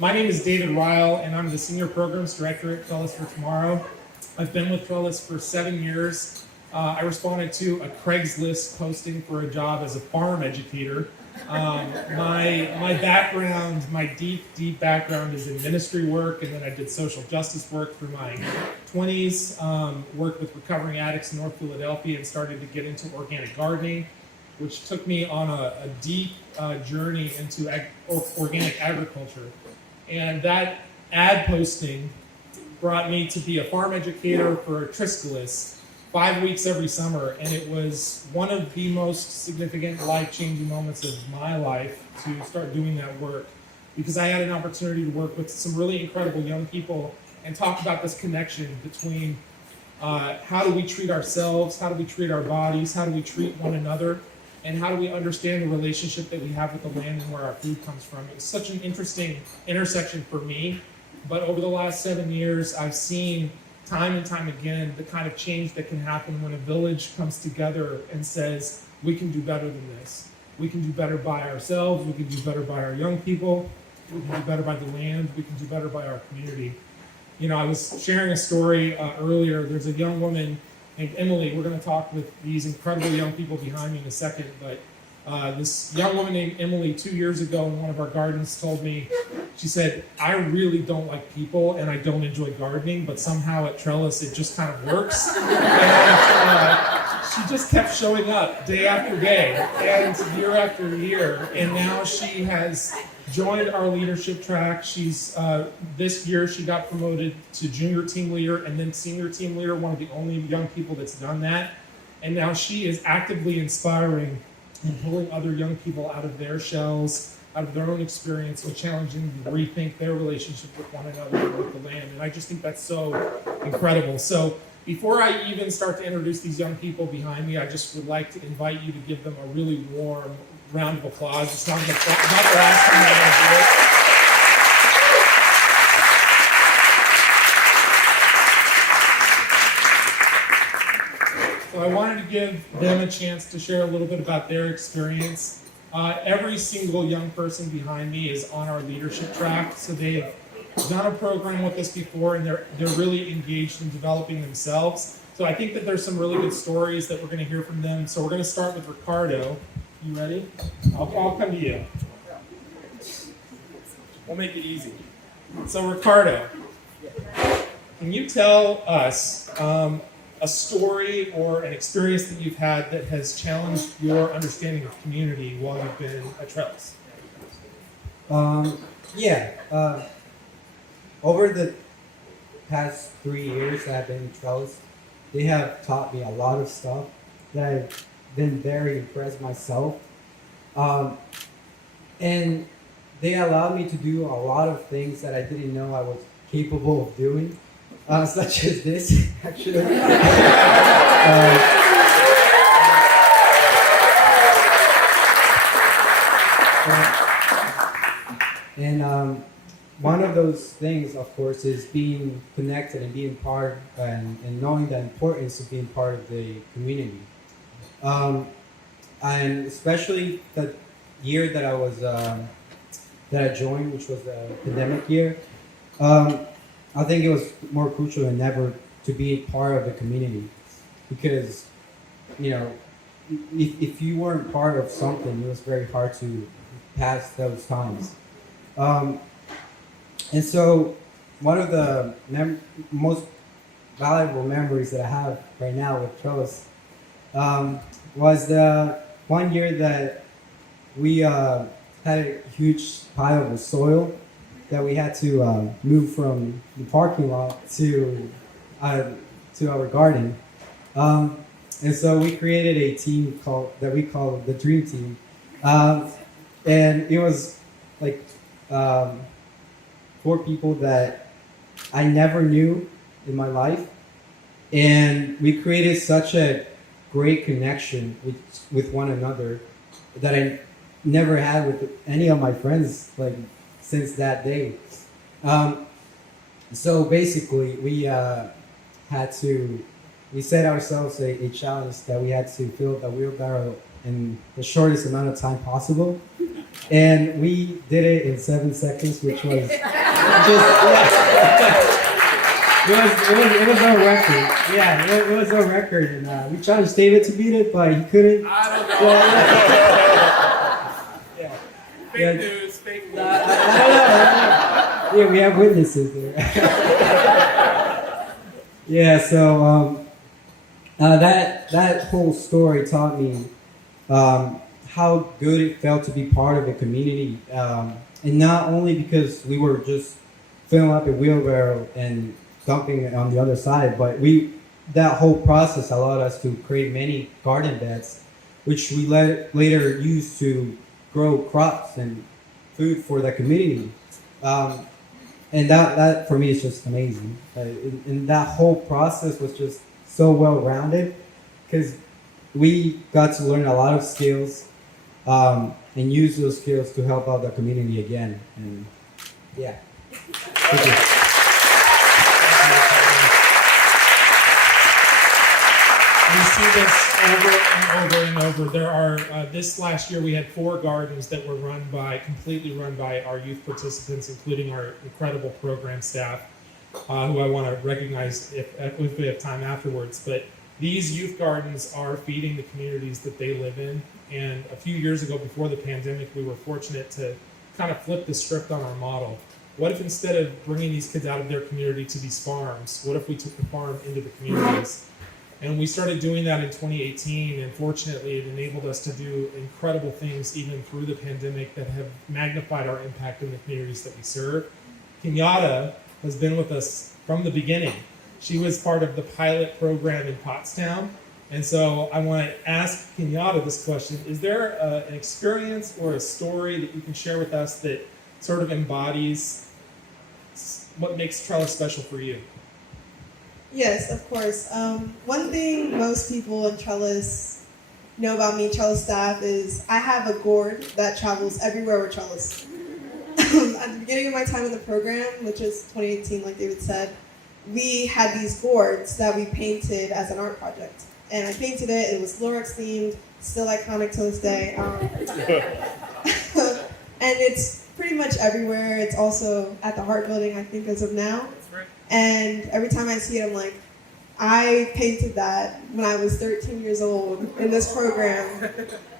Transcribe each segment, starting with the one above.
My name is David Ryle, and I'm the Senior Programs Director at Trellis for Tomorrow. I've been with Trellis for 7 years. I responded to a Craigslist posting for a job as a farm educator. My background, my deep background is in ministry work, and then I did social justice work through my 20s, worked with recovering addicts in North Philadelphia, and started to get into organic gardening, which took me on a deep journey into organic agriculture. And that ad posting brought me to be a farm educator for Triskelis 5 weeks every summer, and it was one of the most significant life-changing moments of my life to start doing that work, because I had an opportunity to work with some really incredible young people and talk about this connection between how do we treat ourselves, how do we treat our bodies, how do we treat one another, and how do we understand the relationship that we have with the land and where our food comes from. It was such an interesting intersection for me, but over the last 7 years, I've seen time and time again the kind of change that can happen when a village comes together and says, we can do better than this. We can do better by ourselves, we can do better by our young people, we can do better by the land, we can do better by our community. You know, I was sharing a story earlier. There's a young woman named Emily. We're going to talk with these incredible young people behind me in a second, but this young woman named Emily 2 years ago in one of our gardens told me, she said, I really don't like people and I don't enjoy gardening, but somehow at Trellis it just kind of works. And she just kept showing up day after day and year after year, and now she has joined our leadership track. She's this year she got promoted to junior team leader and then senior team leader, one of the only young people that's done that. And now she is actively inspiring and pulling other young people out of their shells, out of their own experience, and challenging them to rethink their relationship with one another and with the land. And I just think that's so incredible. So before I even start to introduce these young people behind me, I just would like to invite you to give them a really warm round of applause. It's not the last time I'm going to do it. So I wanted to give them a chance to share a little bit about their experience. Every single young person behind me is on our leadership track, so they've done a program with us before, and they're really engaged in developing themselves. So I think that there's some really good stories that we're going to hear from them. So we're going to start with Ricardo. You ready? I'll come to you. We'll make it easy. So Ricardo, can you tell us a story or an experience that you've had that has challenged your understanding of community while you've been at Trellis? Over the past 3 years that I've been in Trellis, they have taught me a lot of stuff that I've been very impressed myself. And they allowed me to do a lot of things that I didn't know I was capable of doing. Such as this, actually. One of those things, of course, is being connected and being part and knowing the importance of being part of the community. And especially the year that that I joined, which was the pandemic year. I think it was more crucial than ever to be part of the community, because, you know, if you weren't part of something, it was very hard to pass those times. And so one of the most valuable memories that I have right now with Trellis was the one year that we had a huge pile of soil that we had to move from the parking lot to our garden, and so we created a team that we call the Dream Team, and it was like 4 people that I never knew in my life, and we created such a great connection with one another that I never had with any of my friends, like, since that day. So basically, we set ourselves a challenge that we had to fill the wheelbarrow in the shortest amount of time possible. And we did it in 7 seconds, which was just, yeah. It was a record. Yeah, it was a record. And we challenged David to beat it, but he couldn't. I don't know. Yeah. Fake news, fake news. I don't know. Yeah, we have witnesses there. Yeah, so that whole story taught me how good it felt to be part of a community, and not only because we were just filling up a wheelbarrow and dumping it on the other side, but that whole process allowed us to create many garden beds, which we later used to grow crops and food for the community. And that for me is just amazing. And that whole process was just so well rounded because we got to learn a lot of skills and use those skills to help out the community again. And yeah. Thank you. We see this over and over and over. There are, this last year we had 4 gardens that were completely run by our youth participants, including our incredible program staff, who I want to recognize if we have time afterwards. But these youth gardens are feeding the communities that they live in. And a few years ago, before the pandemic, we were fortunate to kind of flip the script on our model. What if instead of bringing these kids out of their community to these farms, what if we took the farm into the communities? And we started doing that in 2018, and fortunately it enabled us to do incredible things even through the pandemic that have magnified our impact in the communities that we serve. Kenyatta has been with us from the beginning. She was part of the pilot program in Pottstown, and so I want to ask Kenyatta this question. Is there an experience or a story that you can share with us that sort of embodies what makes Trellis special for you? Yes, of course. One thing most people in Trellis know about me, Trellis staff, is I have a gourd that travels everywhere with Trellis. At the beginning of my time in the program, which is 2018, like David said, we had these gourds that we painted as an art project. And I painted it, it was Lorax themed, still iconic to this day. And it's pretty much everywhere. It's also at the Hart Building, I think, as of now. And every time I see it, I'm like, I painted that when I was 13 years old in this program.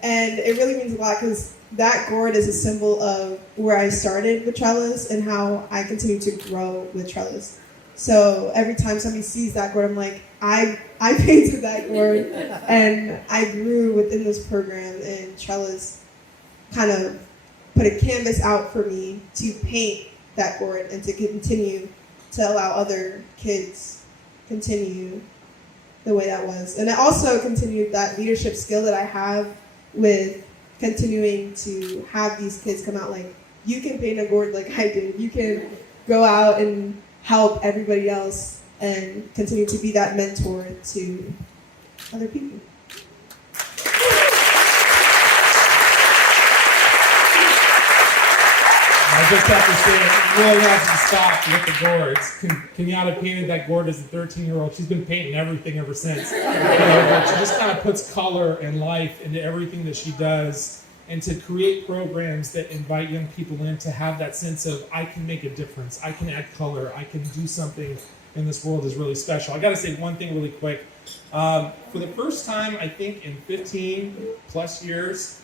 And it really means a lot because that gourd is a symbol of where I started with Trellis and how I continue to grow with Trellis. So every time somebody sees that gourd, I'm like, I painted that gourd and I grew within this program, and Trellis kind of put a canvas out for me to paint that gourd and to continue to allow other kids continue the way that was. And I also continued that leadership skill that I have with continuing to have these kids come out like, you can paint a gourd like I did. You can go out and help everybody else and continue to be that mentor to other people. I just have to say, it really has to stop with the gourds. Kenyatta painted that gourd as a 13-year-old. She's been painting everything ever since. She just kind of puts color and life into everything that she does, and to create programs that invite young people in to have that sense of, I can make a difference, I can add color, I can do something in this world is really special. I got to say one thing really quick. For the first time, I think in 15 plus years,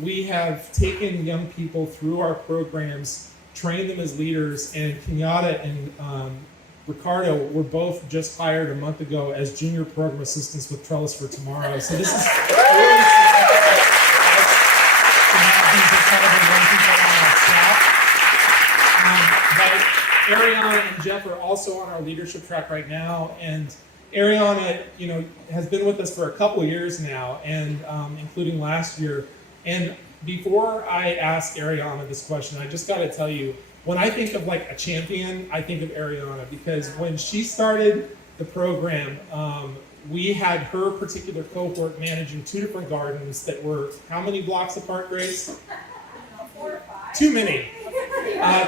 we have taken young people through our programs, trained them as leaders, and Kenyatta and Ricardo were both just hired a month ago as junior program assistants with Trellis for Tomorrow. So this is really significant to have these incredible young people on our staff. But Ariana and Jeff are also on our leadership track right now, and Ariana, has been with us for a couple of years now, and including last year. And before I ask Ariana this question, I just got to tell you, when I think of like a champion, I think of Ariana, because when she started the program, we had her particular cohort managing 2 different gardens that were how many blocks apart, Grace? 4 or 5. Too many.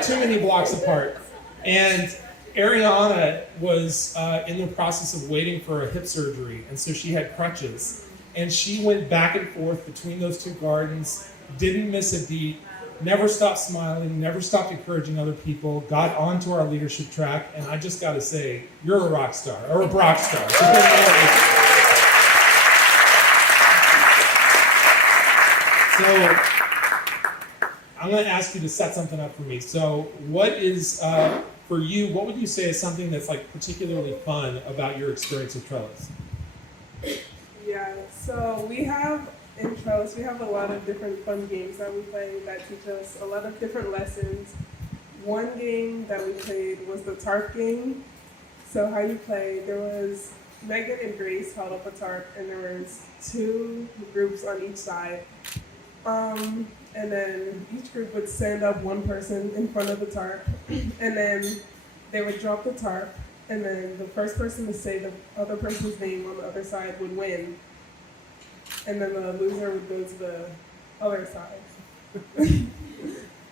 Too many blocks apart. And Ariana was in the process of waiting for a hip surgery, and so she had crutches. And she went back and forth between those 2 gardens, didn't miss a beat, never stopped smiling, never stopped encouraging other people, got onto our leadership track, and I just got to say, you're a rock star, or a Brock star. So I'm going to ask you to set something up for me. So what is, for you, what would you say is something that's like particularly fun about your experience with Trellis? Yeah, so we have in Trellis, we have a lot of different fun games that we play that teach us a lot of different lessons. One game that we played was the tarp game. So how you play, there was Megan and Grace held up a tarp and there was 2 groups on each side. And then each group would stand up one person in front of the tarp and then they would drop the tarp and then the first person to say the other person's name on the other side would win. And then the loser would go to the other side. It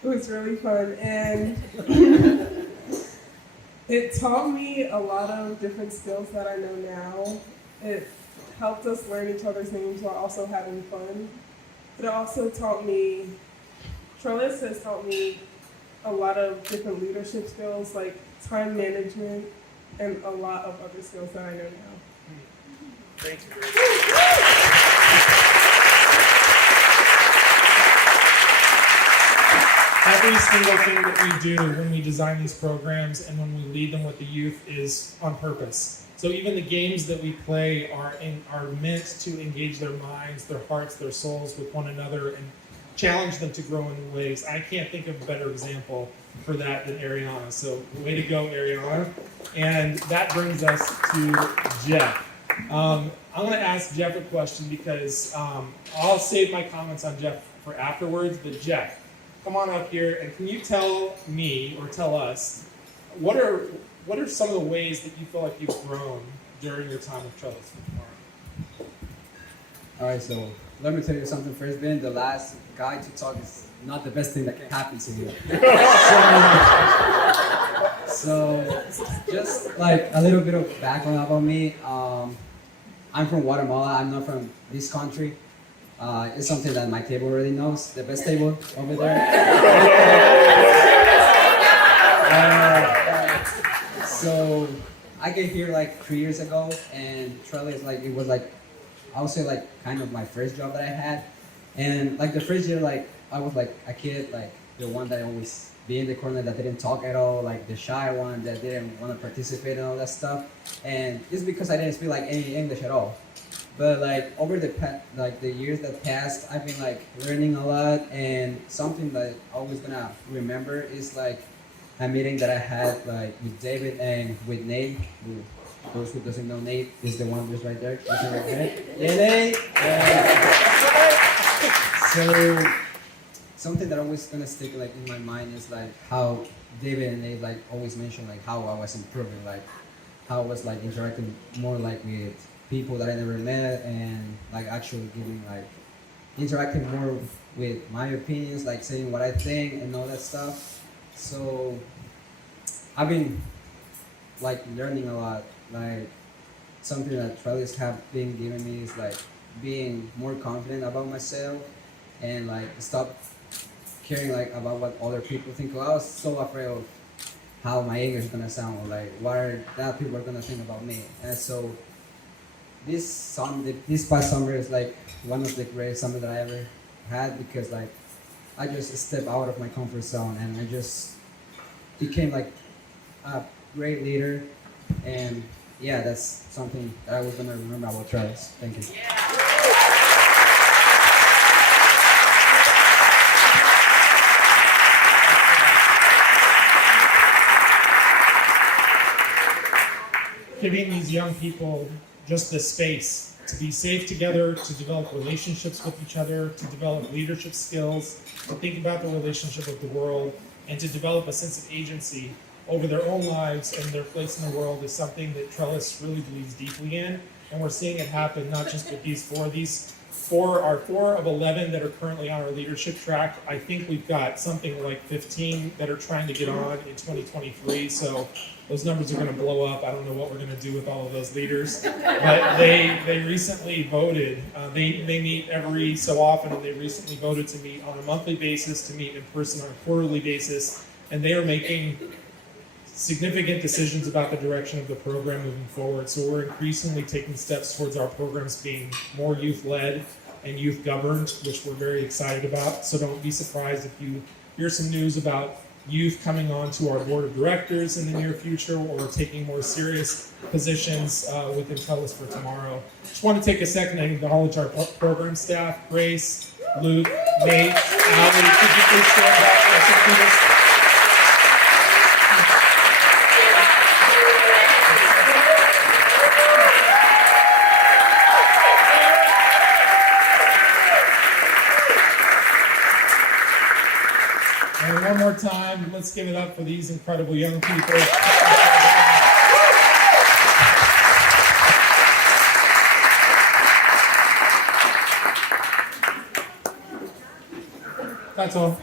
was really fun, and it taught me a lot of different skills that I know now. It helped us learn each other's names while also having fun. But it also taught me, Trellis has taught me a lot of different leadership skills like time management and a lot of other skills that I know now. Thank you. Every single thing that we do when we design these programs and when we lead them with the youth is on purpose. So even the games that we play are meant to engage their minds, their hearts, their souls with one another and challenge them to grow in new ways. I can't think of a better example for that than Ariana. So way to go, Ariana. And that brings us to Jeff. I'm going to ask Jeff a question because I'll save my comments on Jeff for afterwards. But Jeff, come on up here and can you tell me or tell us what are some of the ways that you feel like you've grown during your time with Trellis for Tomorrow? All right, so let me tell you something first, Ben. The last guy to talk is not the best thing that can happen to you. So just like a little bit of background about me. I'm from Guatemala. I'm not from this country. It's something that my table already knows. The best table over there. So I get here like 3 years ago, and Trellis it was like I would say like kind of my first job that I had, and like the first year like I was like a kid, like the one that always be in the corner that didn't talk at all, like the shy one that didn't want to participate and all that stuff, and it's because I didn't speak like any English at all. But like over the years that passed, I've been like learning a lot, and something that I'm always gonna remember is like a meeting that I had like with David and with Nate. Those who doesn't know Nate is the one who's right there. Yeah, Nate. So something that always gonna stick like in my mind is like how David and Nate like always mention like how I was improving, like how I was like interacting more like with people that I never met and like actually giving like interacting more with my opinions, like saying what I think and all that stuff. So I've been like learning a lot. Like something that Trellis have been giving me is like being more confident about myself and like stop caring like about what other people think. I was so afraid of how my English is gonna sound or like that people are gonna think about me. And so this past summer is like one of the greatest summer that I ever had because like I just stepped out of my comfort zone and I just became like a great leader. And yeah, that's something that I was gonna remember about Trellis. Thank you. Giving these young people just the space to be safe together, to develop relationships with each other, to develop leadership skills, to think about the relationship with the world, and to develop a sense of agency over their own lives and their place in the world is something that Trellis really believes deeply in. and we're seeing it happen not just with these four. These four are 4 of 11 that are currently on our leadership track. I think we've got something like 15 that are trying to get on in 2023. So those numbers are going to blow up. I don't know what we're going to do with all of those leaders, but they recently voted. They meet every so often, and they recently voted to meet on a monthly basis, to meet in person on a quarterly basis, and they are making significant decisions about the direction of the program moving forward. So we're increasingly taking steps towards our programs being more youth-led and youth-governed, which we're very excited about. So don't be surprised if you hear some news about youth coming on to our board of directors in the near future, or taking more serious positions within Trellis for Tomorrow. Just want to take a second and acknowledge our program staff, Grace, Luke, Nate, Allie. Could you please stand up and support us? And one more time, let's give it up for these incredible young people. That's all.